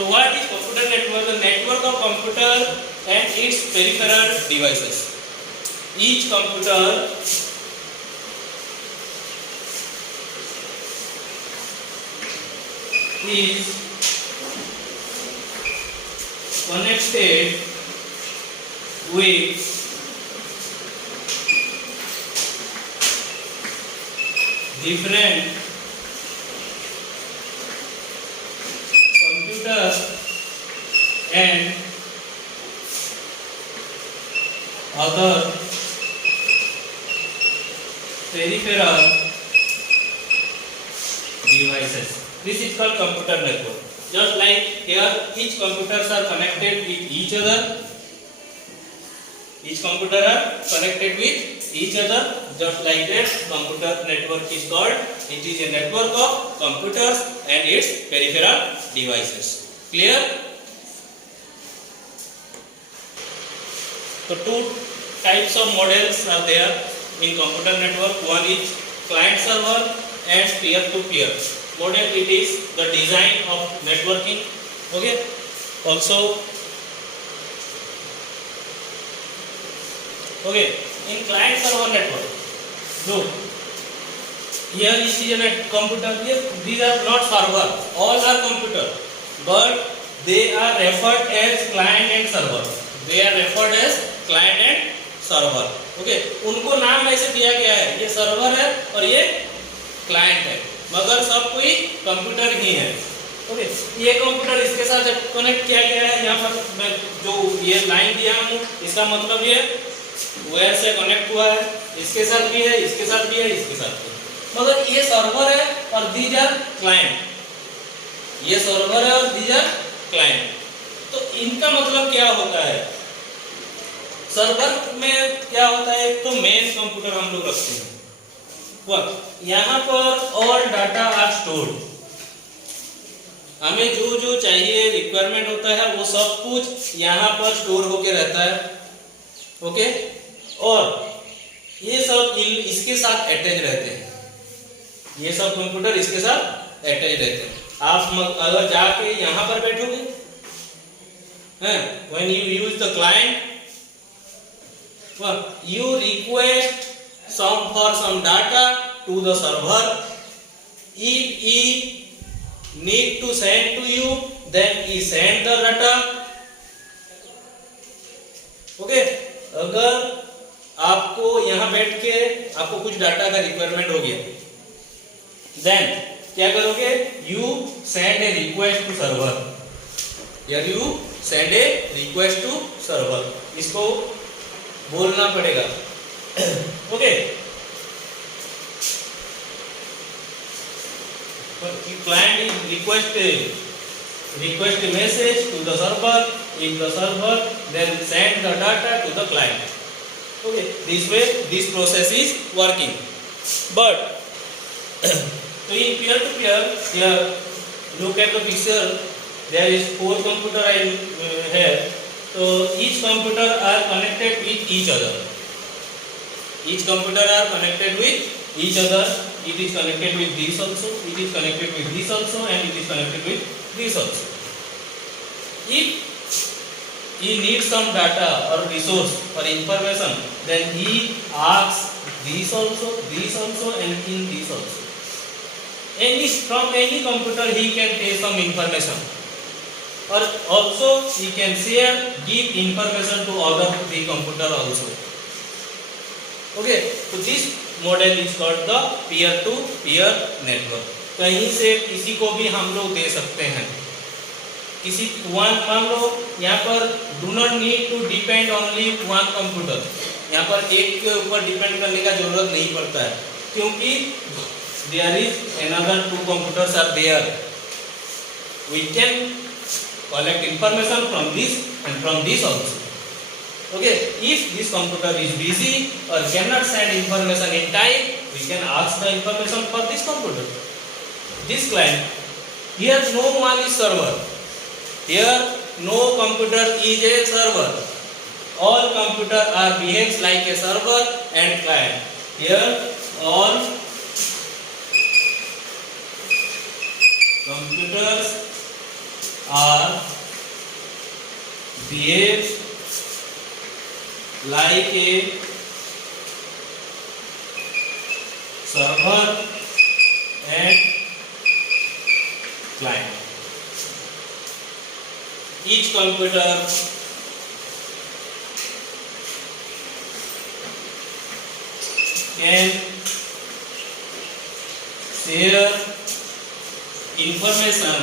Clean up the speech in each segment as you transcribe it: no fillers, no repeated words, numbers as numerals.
So what is computer network? The network of computer and its peripheral devices. Each computer is connected with different computers and other peripheral devices. This is called computer network. Just like here, each computers are connected with each other. Each computer are connected with each other. Just like that, computer network is called. It is a network of computers and its peripheral devices. Clear? So two types of models are there in computer network. One is client server and peer-to-peer model. It is the design of networking. Okay. Also, okay, in client server network, look, here is a computer. Here, these are not server, all are computer, but they are referred as client and server. They are referred as client and server. Okay, उनको नाम ऐसे दिया गया है, ये server है और ये क्लाइंट है, मगर सब कोई कंप्यूटर ही है. ओके, ये कंप्यूटर इसके साथ कनेक्ट किया गया है. यहाँ पर मैं जो ये लाइन दिया हूँ, इसका मतलब ये वायर से कनेक्ट हुआ है. इसके साथ भी है, इसके साथ भी है, इसके साथ भी है, मगर ये सर्वर है और दीज आर क्लाइंट. ये सर्वर है और दीज आर क्लाइंट. तो इनका मतलब क्या होता है? सर्वर में क्या होता है? तो मेन कंप्यूटर हम लोग रखते हैं. यहाँ पर ऑल डाटा आर स्टोर्ड. हमें जो जो चाहिए रिक्वायरमेंट होता है वो सब कुछ यहाँ पर स्टोर होके रहता है. ओके, और ये सब इसके साथ अटैच रहते हैं. ये सब कंप्यूटर इसके साथ अटैच रहते हैं. आप अगर जाके यहाँ पर बैठोगे, when you use the client, you request for some data to the server. If he need to send to you, then he send the data. Okay, अगर आपको यहाँ बैठ के आपको कुछ डाटा का रिक्वायरमेंट हो गया, then क्या करोगे? You send a request to server. Here you send a request to server. इसको बोलना पड़ेगा. Okay, client is request a message to the server. If the server then send the data to the client. Okay, this way this process is working. But so in peer to peer, here look at the picture. There is 4 computer here. So each computer are connected with each other. Each computer are connected with each other. It is connected with this also. It is connected with this also, and it is connected with this also. If he needs some data or resource or information, then he asks this also, and in this also. From any computer he can take some information. Or also he can share, give information to other the computer also. Okay, so this model is called the peer-to-peer network. कहीं से किसी को भी हम लोग दे सकते हैं. किसी मान लो यहाँ पर do not need to depend only one computer. यहाँ पर एक के ऊपर डिपेंड करने का जरूरत नहीं पड़ता है, क्योंकि there is another 2 computers are there. We can collect information from this and from this also. Okay, if this computer is busy or cannot send information in time, we can ask the information for this computer. This client, here no one is server. Here no computer is a server. All computer are behaves like a server and client. Here all computers are behave like a server and client. Each computer can share information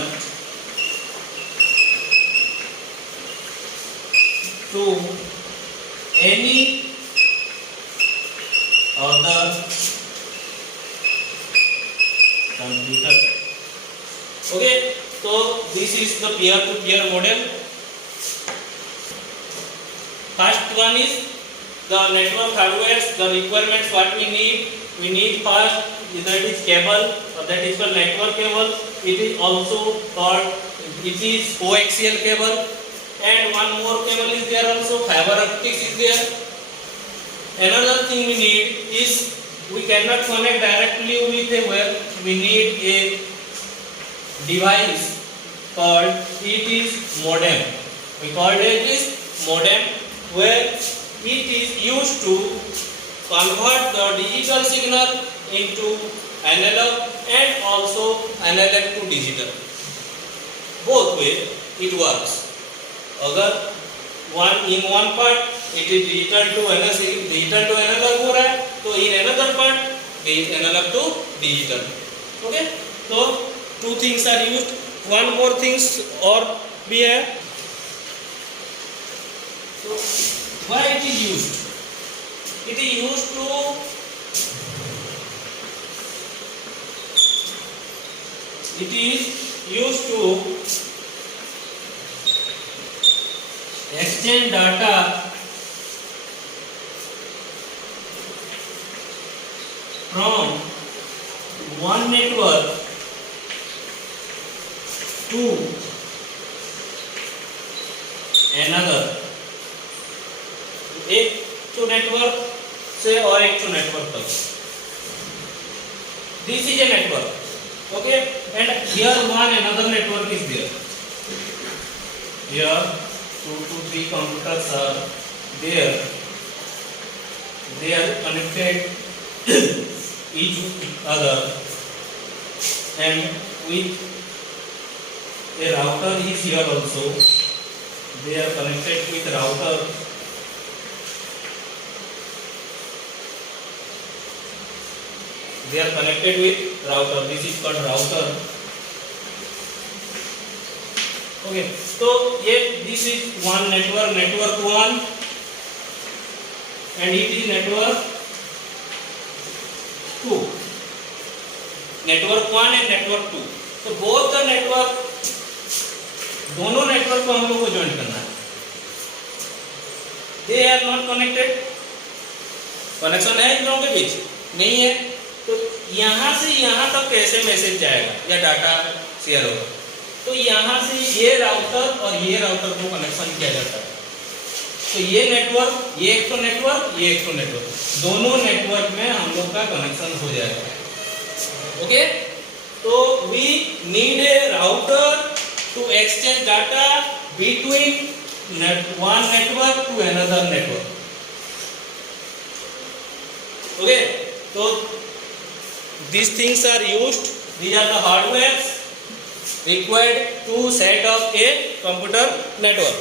to any other computer. Okay, so this is the peer-to-peer model. First one is the network hardware, the requirements what we need first, that is cable, that is called network cable. It is also called, it is coaxial cable, and one more cable is there also, fiber optics is there. Another thing we need is, we cannot connect directly with a web, we need a device called, it is modem. We call it is modem, where it is used to convert the digital signal into analog and also analog to digital. Both way it works. अगर one part it is digital to analog हो रहा है, तो in another part analog to digital. Okay, so two things are used. One more things और भी है. So why it is used? It is used to exchange data from one network to another. एक तो network से और एक तो network तक. This is a network. Okay, and here another network is there. Here 2 to 3 computers are there. They are connected each other, and with a router is here also. They are connected with router. They are connected with router. This is called router. Okay, so this is one network, network 1, and it is network 2. Network 1 and network 2. So both the network, दोनों network को हम लोग को join करना है. They are not connected. Connection है इन दोनों के बीच? नहीं है. तो यहाँ से यहाँ तक कैसे मैसेज जाएगा या डाटा शेयर होगा? तो यहाँ से ये राउटर और ये राउटर को कनेक्शन किया जाता है. तो ये नेटवर्क, ये एक तो नेटवर्क, ये एक तो नेटवर्क, दोनों नेटवर्क में हम लोग का कनेक्शन हो जाएगा. ओके, तो we need a router to exchange data between one network to another network. Okay, so these things are used. These are the hardware required to set up a computer network.